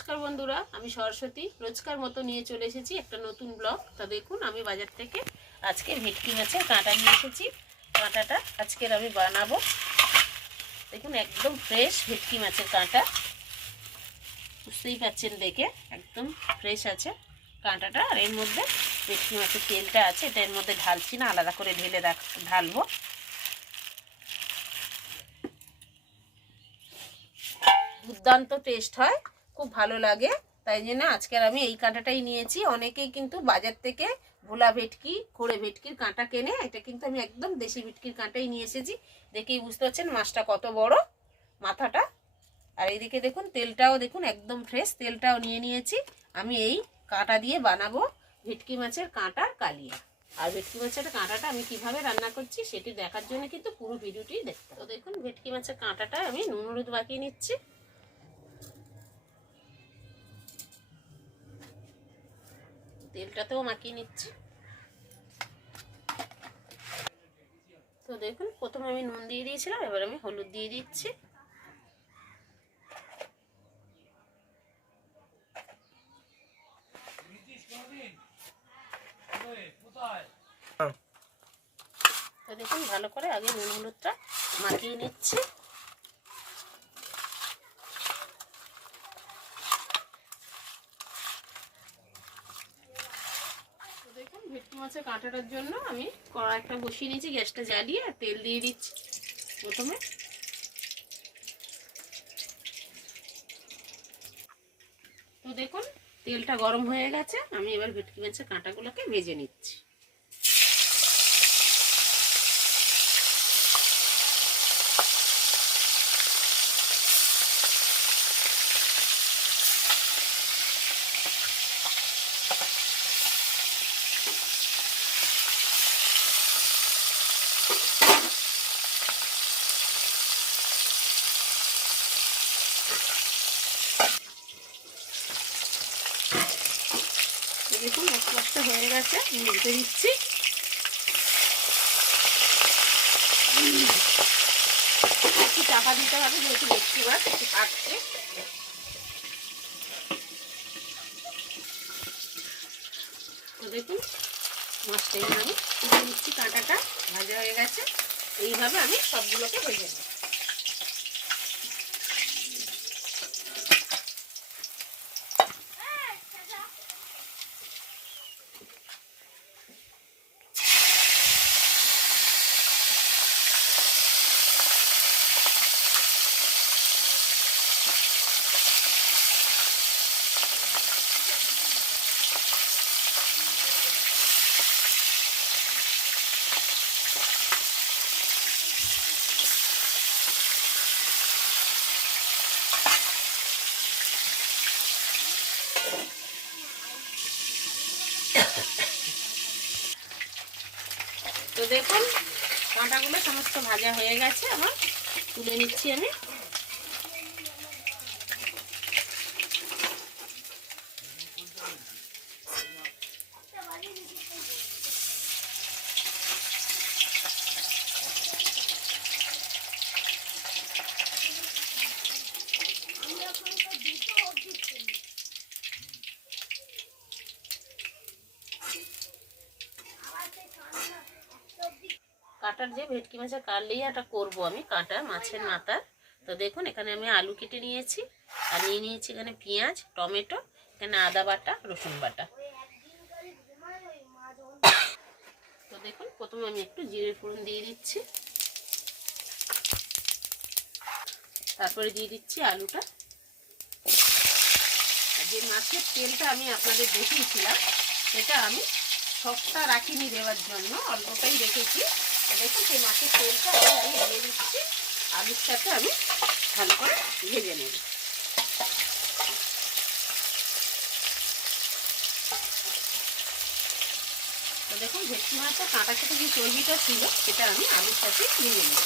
নমস্কার বন্ধুরা, আমি সরস্বতী রোজকার মতো নিয়ে চলে এসেছি একটা নতুন ব্লগ। তা দেখুন, আমি বাজার থেকে আজকে ভেটকি মাছের কাঁটা নিয়ে এসেছি। কাঁটাটা আজকের আমি বানাবো। দেখুন, একদম ফ্রেশ ভেটকি মাছের কাঁটা, বুঝতেই পাচ্ছেন দেখে একদম ফ্রেশ আছে কাঁটাটা। আর এর মধ্যে ভেটকি মাছের তেলটা আছে, এটা এর মধ্যে ঢালছি না, আলাদা করে ঢেলে ঢালবো। দুর্দান্ত টেস্ট হয়, খুব ভালো লাগে। তাই জন্য আজকের আমি এই কাঁটাটাই নিয়েছি। অনেকেই কিন্তু বাজার থেকে ভোলা ভেটকি, খোড়ে ভেটকির কাঁটা কেনে, এটা কিন্তু আমি একদম দেশি ভেটকির কাঁটাই নিয়ে এসেছি। দেখেই বুঝতে পারছেন মাছটা কত বড়, মাথাটা। আর এইদিকে দেখুন তেলটাও দেখুন একদম ফ্রেশ, তেলটাও নিয়ে নিয়েছি। আমি এই কাঁটা দিয়ে বানাবো ভেটকি মাছের কাঁটার কালিয়া। আর ভেটকি মাছের কাঁটাটা আমি কিভাবে রান্না করছি সেটি দেখার জন্য কিন্তু পুরো ভিডিওটি দেখতে হবে। তো দেখুন, ভেটকি মাছের কাঁটাটা আমি নুন হলুদ মাখিয়ে নিচ্ছি। তেলটাতেও মাখিয়ে নিচ্ছি। তো দেখুন, প্রথমে আমি নুন দিয়ে দিয়েছিলাম, এবার আমি হলুদ দিয়ে দিচ্ছি। তো দেখুন, ভালো করে আগে নুন হলুদটা মাখিয়ে নিচ্ছি। দেখুন, ভেটকি মাছের কাঁটাটার জন্য আমি কড়া একটা বসিয়ে নিয়েছি, গ্যাসটা জ্বালিয়ে আর তেল দিয়ে দিচ্ছি প্রথমে। তো দেখুন, তেলটা গরম হয়ে গেছে, আমি এবার ভেটকি মাছের কাঁটাগুলোকে ভেজে নিচ্ছি। দেখুন, এক পাশটা হয়ে গেছে, আমি উল্টে দিচ্ছি। একটু চাপা দিতে হবে, যেহেতু ভেটকি মাছ একটু কাটছে। তো দেখুন, মাছটা আমি তুলে নিচ্ছি, কাঁটাটা ভাজা হয়ে গেছে। এইভাবে আমি সবগুলোকে ভেজে নেব। তো দেখুন, কাঁটাগুলো সমস্ত ভাজা হয়ে গেছে, আমার তুলে নিচ্ছি আমি। কাটার যে ভেটকি মাছের কালিয়াটা করব আমি, কাটা মাছের মাথার। তো দেখুন, এখানে আমি আলু কেটে নিয়েছি, আর নিয়ে নিয়েছি এখানে পেঁয়াজ, টমেটো, এখানে আদা বাটা, রসুন বাটা। তো দেখুন, প্রথমে আমি একটু জিরে ফোড়ন দিয়ে দিচ্ছি, তারপরে দিয়ে দিচ্ছি আলুটা। যে মাছের তেলটা আমি আপনাদের দেখিয়েছিলাম, সেটা আমি সবটা রাখিনি দেওয়ার জন্য, অল্পটাই রেখেছি। দেখুন, সেই মাছের তেলটা আমি দিয়ে দিচ্ছি, আলুর সাথে আমি ভালো করে ভেজে নেব। তো দেখুন, ভেটকি মাছের কাঁটা থেকে যে চর্বিটা ছিল, সেটা আমি আলুর সাথে ভেজে নেব।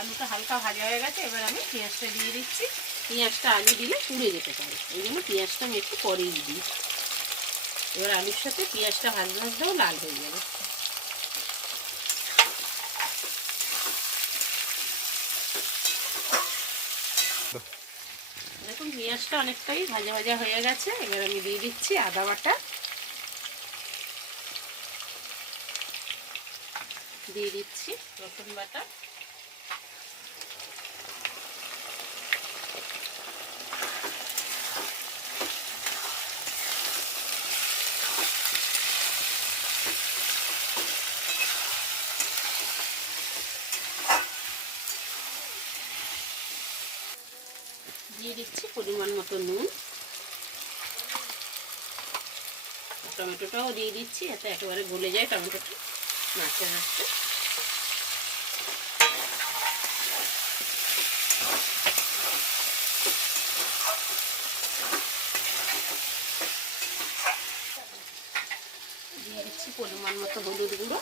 আলুটা হালকা ভাজা হয়ে গেছে, এবার আমি পেঁয়াজটা দিয়ে দিচ্ছি। পেঁয়াজটা আলু দিলে পুড়ে যেতে পারে, এই জন্য পেঁয়াজটা আমি একটু পরেই দিই। এবার আলুর সাথে পেঁয়াজটা ভাজতে ভাজতেও লাল হয়ে যাবে। দেখুন পেঁয়াজটা অনেকটাই ভাজা ভাজা হয়ে গেছে। এবার আমি দিয়ে দিচ্ছি আদা বাটা, দিয়ে দিচ্ছি রসুন বাটা, দিয়ে দিচ্ছি পরিমাণ মতো নুন, টমেটোটাও দিয়ে দিচ্ছি, এতে একেবারে গলে যায় টমেটোটা নাড়তে নাড়তে। দিয়ে দিচ্ছি পরিমাণ মতো হলুদ গুঁড়ো।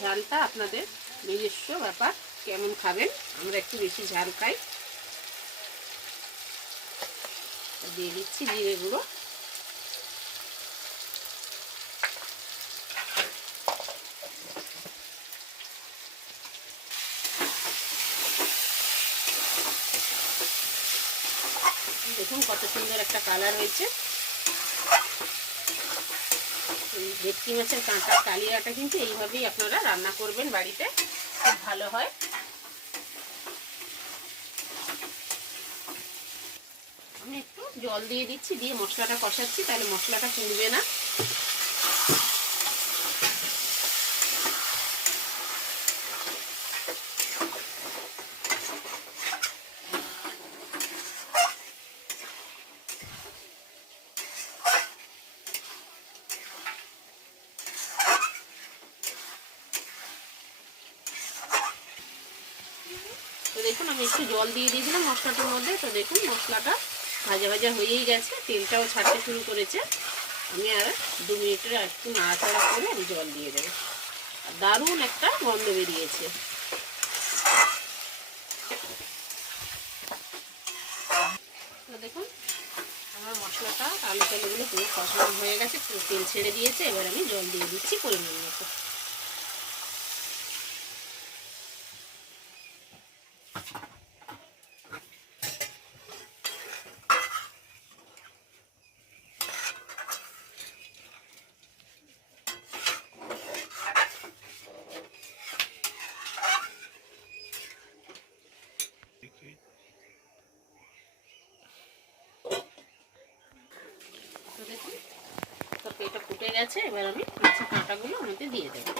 ঝালটা আপনাদের নিজস্ব ব্যাপার, কেমন খাবেন। আমরা একটু বেশি ঝাল খাই। দিয়ে দিচ্ছি জিরে গুঁড়ো, দেখুন কত সুন্দর একটা কালার হয়েছে। ভেটকি মাছের কাঁটার কালিয়াটা কিন্তু এইভাবেই আপনারা রান্না করবেন বাড়িতে, খুব ভালো হয়। আমি একটু জল দিয়ে দিচ্ছি, দিয়ে মশলাটা কষাচ্ছি, তাহলে মশলাটা পুড়বে না। তো দেখুন আমি একটু জল দিয়ে দিয়েছিলাম মশলাটার মধ্যে। তো দেখুন মশলাটা ভাজা ভাজা হয়েই গেছে, তেলটাও ছাড়তে শুরু করেছে। আমি আর 2 মিনিটের একটু নাড়াচাড়া করে আমি জল দিয়ে দেবো। দারুণ একটা গন্ধ বেরিয়েছে। তো দেখুন আমার মশলাটা আলু টালুগুলো পুরো কষানো হয়ে গেছে, পুরো তেল ছেড়ে দিয়েছে। এবার আমি জল দিয়ে দিচ্ছি পরিমাণ মতো। তো দেখুন তরকারিটা ফুটে গেছে। এবার আমি মাছের কাঁটাগুলো মধ্যে দিয়ে দেবো।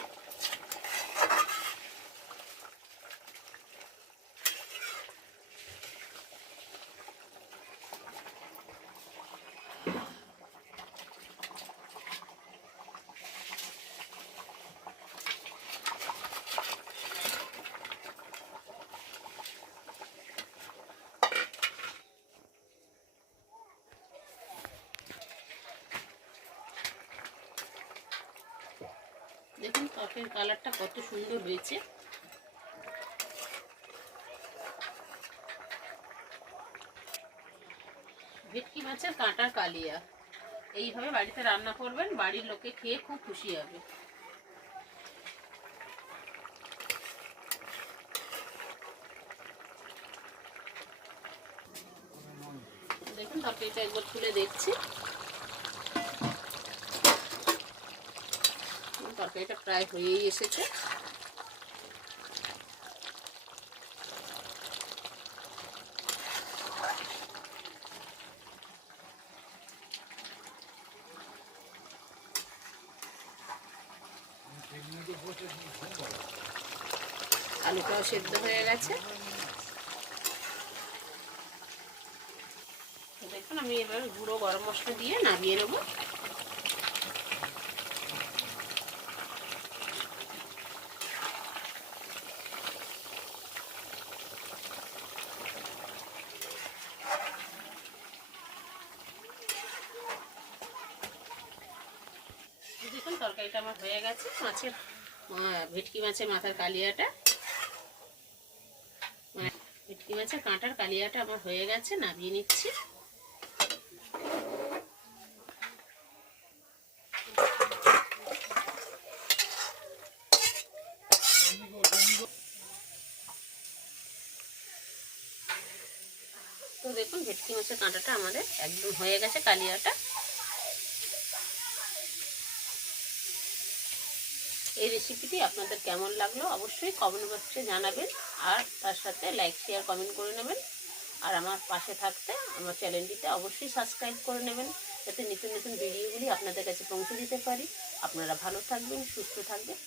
দেখুন তরকারির কালারটা কত সুন্দর হয়েছে। ভেটকি মাছের কাঁটার কালিয়া এইভাবে বাড়িতে রান্না করবেন, বাড়ির লোকে খেয়ে খুব খুশি হবে। দেখুন তরকারিটা একবার খুলে দেখছি। তরকারিটা প্রায় হয়েই এসেছে। আলুটাও সেদ্ধ হয়ে গেছে। দেখুন আমি এবার গুঁড়ো গরম মশলা দিয়ে নামিয়ে নেব। দেখুন তরকারিটা আমার হয়ে গেছে। মাছের ভেটকি মাছের মাথার কালিয়াটা, ভেটকি মাছের কাঁটার কালিয়াটা আমার হয়ে গেছে, নামিয়ে নিচ্ছি। দেখুন ভেটকি মাছের কাঁটাটা আমাদের একদম হয়ে গেছে কালিয়াটা। এই রেসিপিটি আপনাদের কেমন লাগলো অবশ্যই কমেন্ট বক্সে জানাবেন, আর তার সাথে লাইক শেয়ার কমেন্ট করে নেবেন। আর আমার পাশে থাকতে আমার চ্যানেলটিতে অবশ্যই সাবস্ক্রাইব করে নেবেন, যাতে নতুন নতুন ভিডিওগুলি আপনাদের কাছে পৌঁছে দিতে পারি। আপনারা ভালো থাকবেন, সুস্থ থাকবেন।